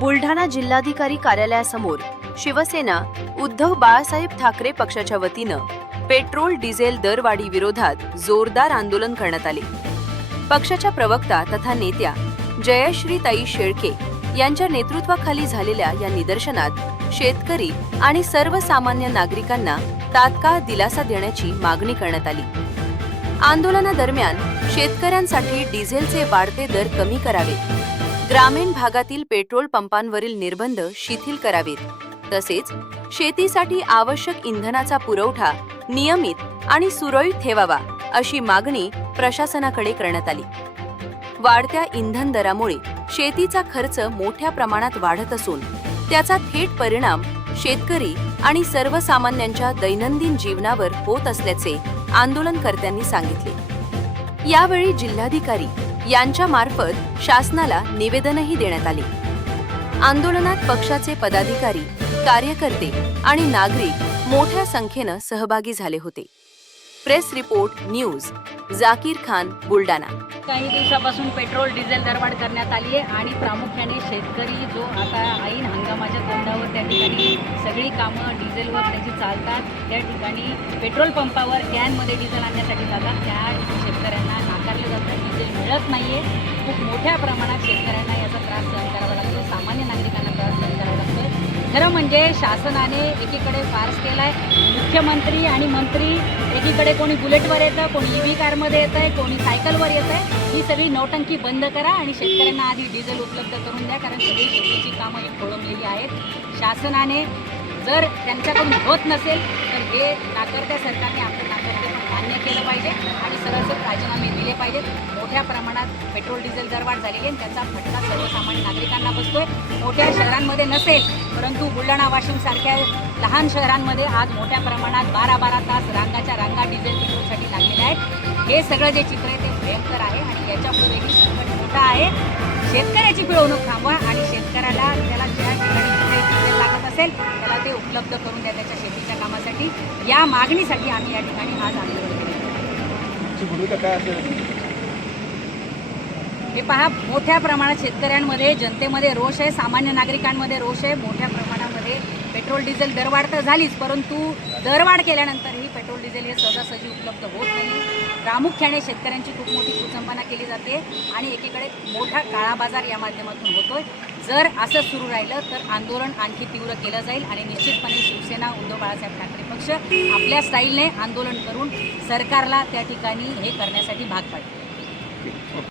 बुलढाणा जिल्हाधिकारी कार्यालयासमोर शिवसेना उद्धव बाळासाहेब ठाकरे पक्षाच्या वतीनं पेट्रोल डिझेल दरवाढी विरोधात जोरदार आंदोलन करण्यात आले। पक्षाच्या प्रवक्ता तथा नेत्या जयश्रीताई शेळके यांच्या नेतृत्वाखाली झालेल्या या निदर्शनात शेतकरी आणि सर्वसामान्य नागरिकांना तात्काळ दिलासा देण्याची मागणी करण्यात आली। आंदोलनादरम्यान शेतकऱ्यांसाठी डिझेलचे वाढते दर कमी करावेत, ग्रामीण भागातील पेट्रोल पंपांवरील निर्बंध शिथिल करावेत, तसेच शेतीसाठी आवश्यक इंधनाचा पुरवठा नियमित आणि सुरळीत ठेवावा अशी मागणी प्रशासनाकडे करण्यात आली। वाढत्या इंधन दरामुळे शेतीचा खर्च मोठ्या प्रमाणात वाढत असून त्याचा थेट परिणाम शेतकरी आणि सर्वसामान्यांच्या दैनंदिन जीवनावर होत असल्याचे आंदोलनकर्त्यांनी सांगितले। यावेळी जिल्हाधिकारी यांच्या मार्फत शासनाला निवेदनही देण्यात आले। आंदोलनात पक्षाचे पदाधिकारी, कार्यकर्ते आणि नागरिक मोठ्या संख्येने सहभागी झाले होते। Press report news, Zakir Khan, Buldhana. काही दिवसापासून पेट्रोल डिझेल दरवाढ करण्यात आली आहे आणि प्रामुख्याने शेतकरी जो आता ऐन हंगामाच्या तोंडावर त्या ठिकाणी सगळी कामं डिझेलवर त्याची चालतात, त्या ठिकाणी पेट्रोल पंपावर कॅनमध्ये डिझेल आणण्यासाठी जातात, त्या शेतकऱ्यांना नाकारलं जातं, डिझेल मिळत नाही आहे। खूप मोठ्या प्रमाणात शेतकऱ्यांना याचा त्रास सहन करावा लागतो, सामान्य नागरिकांना त्रास सहन करावा लागतो। खरं म्हणजे शासनाने एकीकडे फार्स केला आहे, मुख्यमंत्री आणि मंत्री एकीकडे कोणी बुलेटवर येतं, कोणी EV कारमध्ये येत आहे, कोणी सायकलवर येत आहे। ही सगळी नौटंकी बंद करा आणि शेतकऱ्यांना आधी डिझेल उपलब्ध करून द्या, कारण सगळी शेतीची कामं ही खोळंबलेली आहेत। शासनाने जर त्यांच्याकडून होत नसेल तर हे नाकर्त्या सरकारने आपलं नाकर्तेपण मान्य केलं पाहिजे आणि सरसकट राजीनामे दिले पाहिजेत। मोठ्या प्रमाणात पेट्रोल डिझेल दरवाढ झालेली आहे, त्याचा फटका सर्वसामान्य नागरिकांना बसतोय। मोठ्या शहरांमध्ये नसेल, परंतु बुलढाणा, वाशिम सारख्या लहान शहरांमध्ये आज मोठ्या प्रमाणात 12-12 तास रांगाच्या रांगा डिझेल पेट्रोलसाठी लागलेल्या आहेत। हे सगळं जे चित्र आहे ते भयंकर आहे आणि याच्यापुढेही संकट मोठं आहे। शेतकऱ्याची पिळवणूक थांबवा आणि शेतकऱ्याला त्याला ज्या ठिकाणी डिझेल लागत असेल त्याला ते उपलब्ध करून द्या त्याच्या शेतीच्या कामासाठी। या मागणीसाठी आम्ही या ठिकाणी आज आंदोलन केले। हे पहा, मोठ्या प्रमाणात शेतकऱ्यांमध्ये, जनतेमध्ये रोष आहे, सामान्य नागरिकांमध्ये रोष आहे। मोठ्या प्रमाणामध्ये पेट्रोल डिझेल दरवाढ तर झालीच, परंतु दरवाढ केल्यानंतरही पेट्रोल डिझेल हे सहजासहजी उपलब्ध होत नाही। प्रामुख्याने शेतकऱ्यांची खूप मोठी कुचंबना केली जाते आणि एकीकडे मोठा काळा बाजार या माध्यमातून होतोय। जर असं सुरू राहिलं तर आंदोलन आणखी तीव्र केलं जाईल आणि निश्चितपणे शिवसेना, उद्धव बाळासाहेब ठाकरे पक्ष आपल्या स्टाईलने आंदोलन करून सरकारला त्या ठिकाणी हे करण्यासाठी भाग पाडेल।